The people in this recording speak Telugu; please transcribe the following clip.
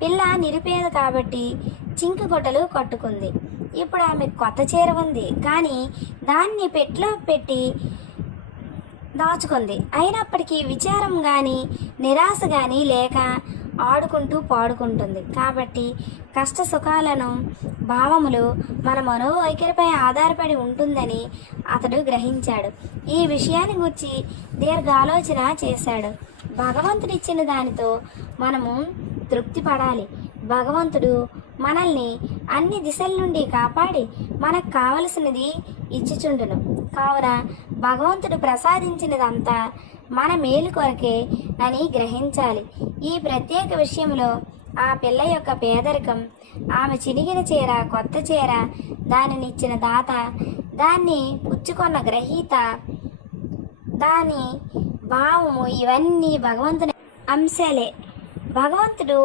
పిల్ల నిరుపేద కాబట్టి చింకు గుడ్డలు కట్టుకుంది. ఇప్పుడు ఆమె కొత్త చీర ఉంది, కానీ దాన్ని పెట్లో పెట్టి దాచుకుంది. అయినప్పటికీ విచారం కానీ నిరాశ కానీ లేక ఆడుకుంటూ పాడుకుంటుంది. కాబట్టి కష్ట సుఖాలను భావములు మన మనోవైఖరిపై ఆధారపడి ఉంటుందని అతడు గ్రహించాడు. ఈ విషయాన్ని గురించి దీర్ఘాలోచన చేశాడు. భగవంతుడిచ్చిన దానితో మనము తృప్తి పడాలి. భగవంతుడు మనల్ని అన్ని దిశల నుండి కాపాడి మనకు కావలసినది ఇచ్చిచుండును. కావున భగవంతుడు ప్రసాదించినదంతా మన మేలు కొరకే అని గ్రహించాలి. ఈ ప్రత్యేక విషయంలో ఆ పిల్ల యొక్క పేదరికం, ఆమె చినిగిన చీర, కొత్త చీర, దానినిచ్చిన దాత, దాన్ని పుచ్చుకొన్న గ్రహీత, దాని భావము, ఇవన్నీ భగవంతుని అంశాలే. భగవంతుడు